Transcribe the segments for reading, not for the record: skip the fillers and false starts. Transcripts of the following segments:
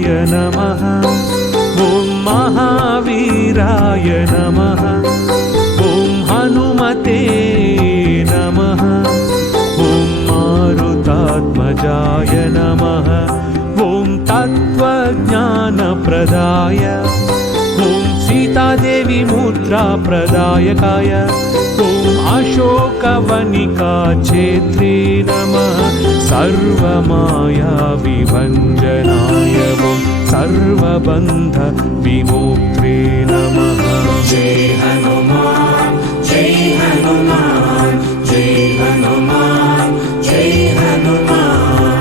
महावीराय नमः। ॐ महावीराय नमः। ॐ हनुमते नमः। ॐ मारुतात्मजाय नमः। ॐ तत्त्वज्ञानप्रदाय। ॐ सीतादेवी मुद्रा प्रदायकाय। ॐ अशोकवनिका क्षेत्रे नमः। सर्वमाया विभञ्जनाय। ॐ सर्वबन्ध विमोक्त्रे नमः। जय हनुमान जय हनुमान जय हनुमान जय हनुमान।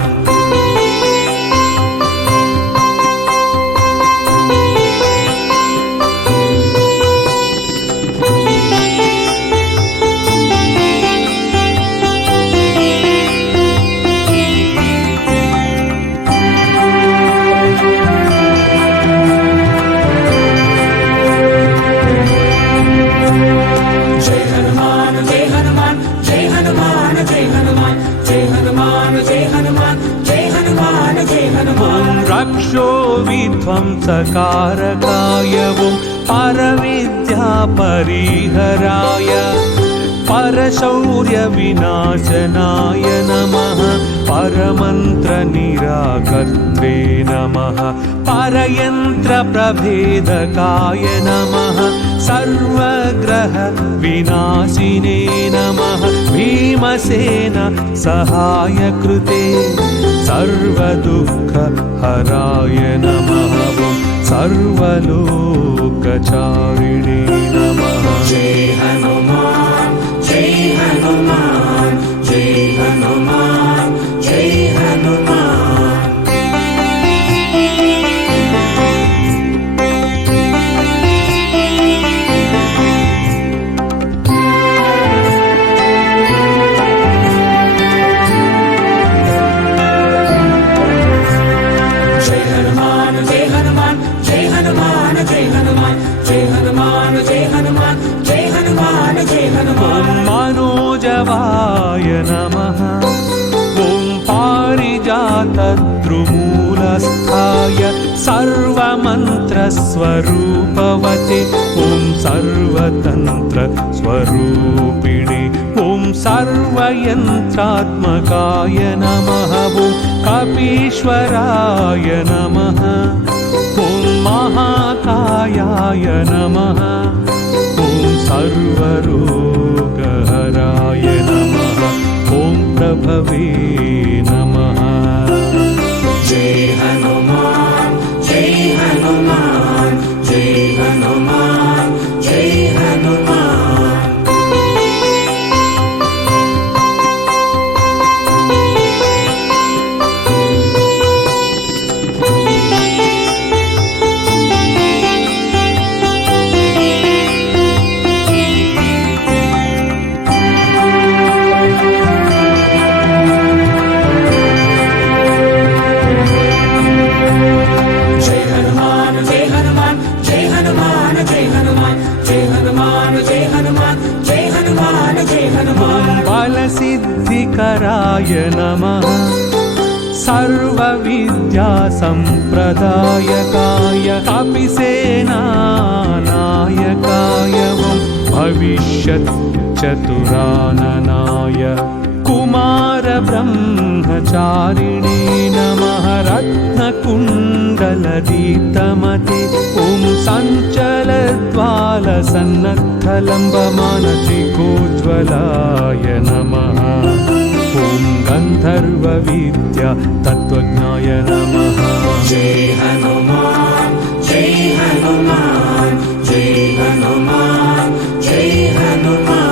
रक्षो विध्वंसकारकाय। ॐ परविद्यापरिहराय। परशौर्यविनाशनाय नमः। परमन्त्रनिराकर्त्रे नमः। परयन्त्रप्रभेदकाय नमः। सर्वग्रहविनाशिने नमः। भीमसेन सहायकृते सर्वदुःखहराय नमः। सर्वलोकचारिणे नमः। जय हनुमान जय हनुमान जय हनुमान जय हनुमान। मनोजवाय नमः। ॐ पारिजातद्रुमूलस्थाय सर्वमन्त्रस्वरूपवते। ॐ सर्वतन्त्रस्वरूपिणे। ॐ सर्वयन्त्रात्मकाय नमः। ॐ कपीश्वराय नमः। ॐ महाकायाय नमः। ॐ सर्वरोगहराय नमः। ॐ प्रभवे नमः। जय हनुमान जय हनुमान जय हनुमान जय हनुमान। सिद्धिकराय नमः। सर्वविद्यासम्प्रदायकाय कपिसेनानायकाय। भविष्यच्चतुराननाय कुमारब्रह्मचारिणे नमः। रत्नकुण्डलदीप्तमते। ॐ सञ्चलद्वालसन्नद्धलम्बमानसिकोज्ज्वलाय नमः। ॐ गन्धर्वविद्या तत्त्वज्ञाय नमः। जय हनुमान जय हनुमान जय हनुमान जय हनुमान।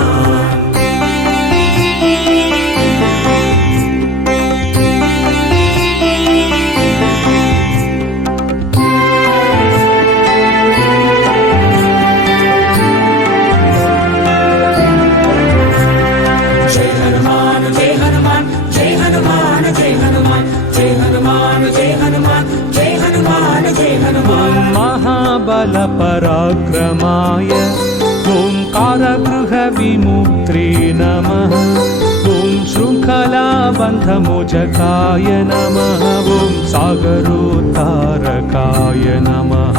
महाबलपराक्रमाय। ॐ कारागृहविमुक्त्रे नमः। ॐ शृङ्ख खलाबन्धमोचकाय नमः ॐ सागरोद्धारकाय नमः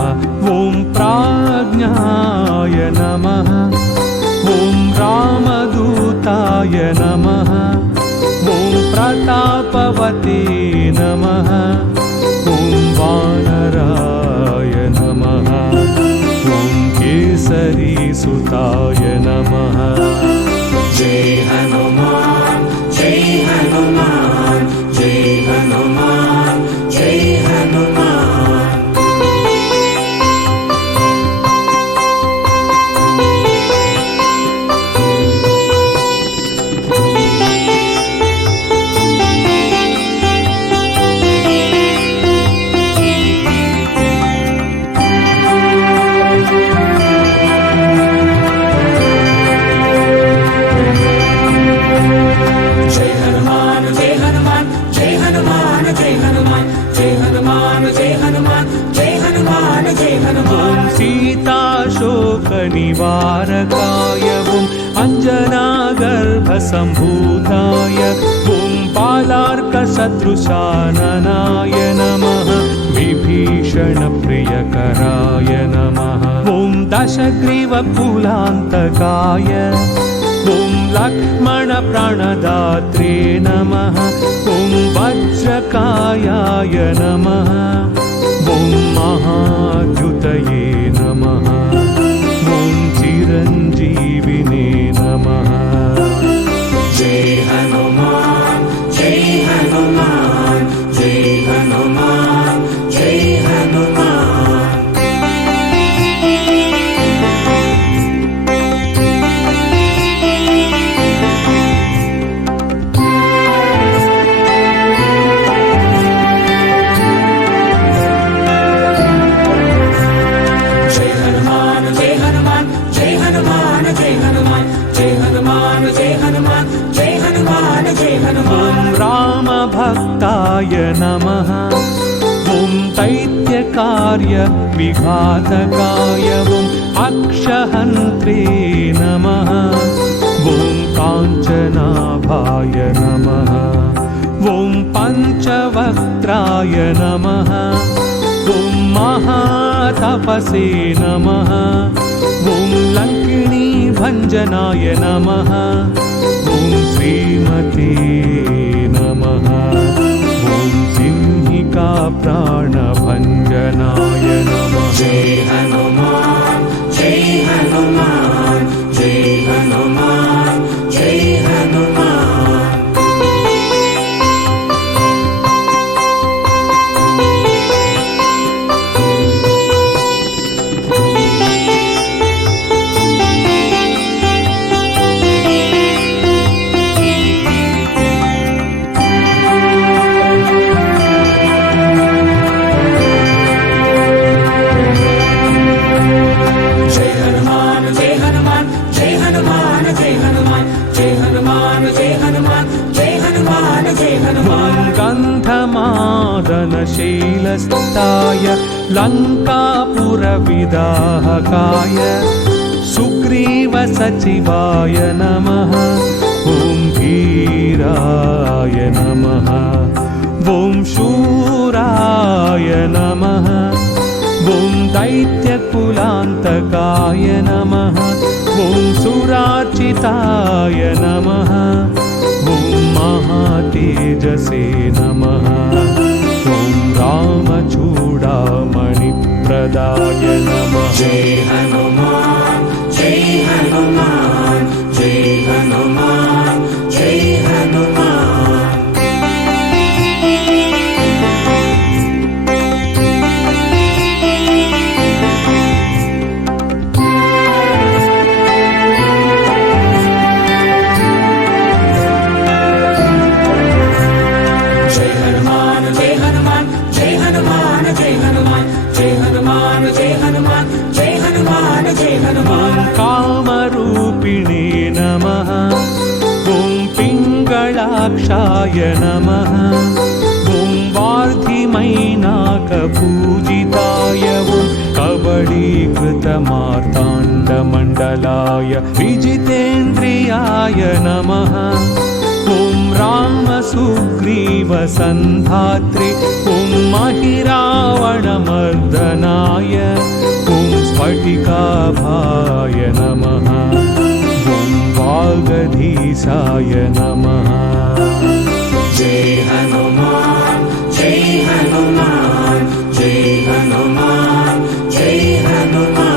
ॐ प्राज्ञाय नमः ॐ रामदूताय नमः ॐ प्रतापवते नमः ॐ वानराय नमः ॐ केसरीसुताय नमः जय हनुमान जय हनुमान जय हनुमान जय हनुमान। जय हनुमान जय हनुमान जय हनुमान जय हनुमान जय हनुमान जय हनुमान जय हनुमान जय हनुमान। ॐ सीताशोकनिवारकाय ॐ अञ्जनागर्भसम्भूताय ॐ बालार्कशत्रुशाननाय नमः विभीषणप्रियकराय नमः ॐ दशग्रीवकुलान्तकाय ॐ लक्ष्मणप्राणदात्रे नमः ॐ वज्रकायाय नमः ॐ महाद्युतये नमः ॐ चिरञ्जीविने नमः। जय हनुमान जय हनुमान जय हनुमान जय हनुमान। जय हनुमान जय हनुमान जय हनुमान जय हनुमान जय हनुमान जय हनुमान जय हनुमान जय हनुमान। ॐ रामभक्ताय नमः ॐ दैत्यकार्यविघातकाय ॐ अक्षहन्त्रे नमः ॐ काञ्चनाभाय नमः ॐ पञ्चवक्त्राय नमः ॐ महातपसे नमः ॐ लङ्किणीभञ्जनाय नमः ॐ श्रीमते नमः ॐ सिंहिका प्राणभञ्जनाय नमः। जय हनुमान जय हनुमान जय हनुमान जय हनुमान। जय हनुमान जय हनुमान जय हनुमान जय हनुमान जय हनुमान जय हनुमान जय हनुमान जय हनुमान। ॐ गन्धमादनशैलस्ताय लङ्कापुरविदाहकाय सुग्रीवसचिवाय नमः ॐ धीराय नमः ॐ शूराय नमः ॐ दैत्यकुलान्तकाय नमः ॐ सुरार्चिताय नमः ॐ महातेजसे नमः ॐ रामचूडामणिप्रदाय नमः। जय हनुमान जय हनुमान जय हनुमान जय हनुमान। जय हनुमान जय हनुमान जय हनुमान जय हनुमान जय हनुमान जय हनुमान जय हनुमान जय हनुमान। ॐ कामरूपिणे नमः ॐ पिङ्गळाक्षाय नमः ॐ वार्धिमैनाकपूजिताय ॐ कबलीकृतमार्ताण्डमण्डलाय विजितेन्द्रियाय नमः ॐ सन्धात्रि ॐ महिरावणमर्दनाय ॐ स्फटिकाभाय नमः ॐ वागधीशाय नमः। जय हनुमान जय हनुमान जय हनुमान जय हनुमान।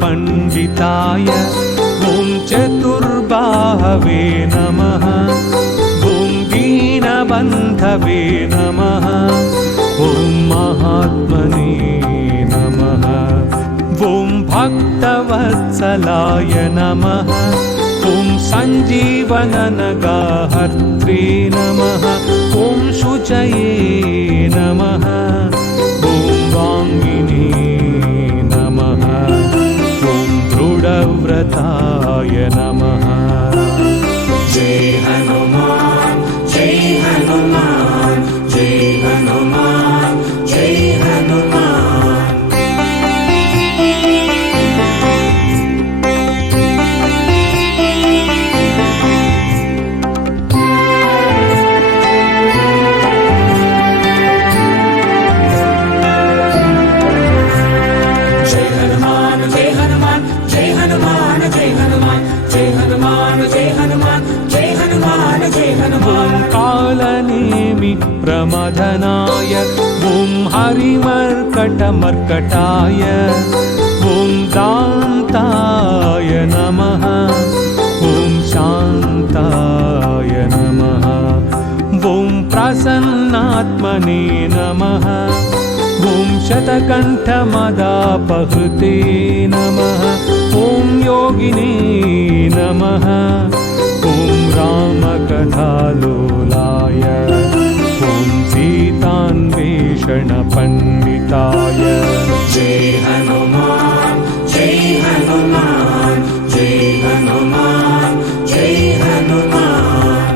पंडिताय ॐ चतुर्बाहवे नमः ॐ दीनबन्धवे नमः ॐ महात्मने नमः ॐ भक्तवत्सलाय नमः ॐ सञ्जीवननगाहर्त्रे नमः ॐ शुचये नमः ॐ वाङ्गिने नमः व्रताय नमः। जय हनुमान जय हनुमान जय हनुमान जय हनुमान। प्रमदनाय ॐ हरिमर्कटमर्कटाय ॐ दान्ताय नमः ॐ शान्ताय नमः ॐ प्रसन्नात्मने नमः ॐ शतकण्ठमदापहृते नमः ॐ योगिने नमः ॐ रामकथालोलाय ॐ सीतान्वेषणपण्डिताय। जय हनुमान जय हनुमान जय हनुमान जय हनुमान।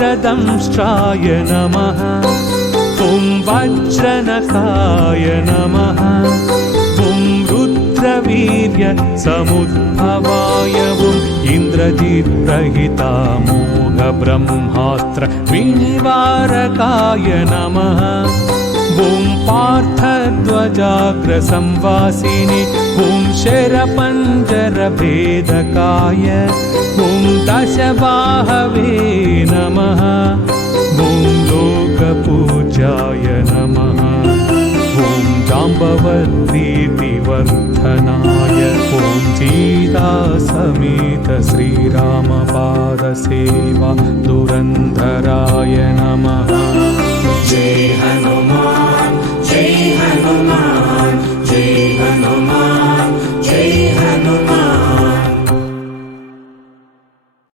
वज्रदंष्ट्राय नमः ॐ वज्रनखाय नमः ॐ रुद्रवीर्यसमुद्भवाय ॐ इन्द्रजित्प्रहितामोघब्रह्मास्त्र विनिवारकाय नमः ॐ पार्थध्वजाग्रसंवासिनि ॐ शरपञ्जरभेदकाय ॐ दशबाहवे नमः ॐ लोकपूज्याय नमः ॐ जाम्बवद्भीतिवर्धनाय ॐ सीतासमेत श्रीरामपादसेवा दुरन्धराय नमः।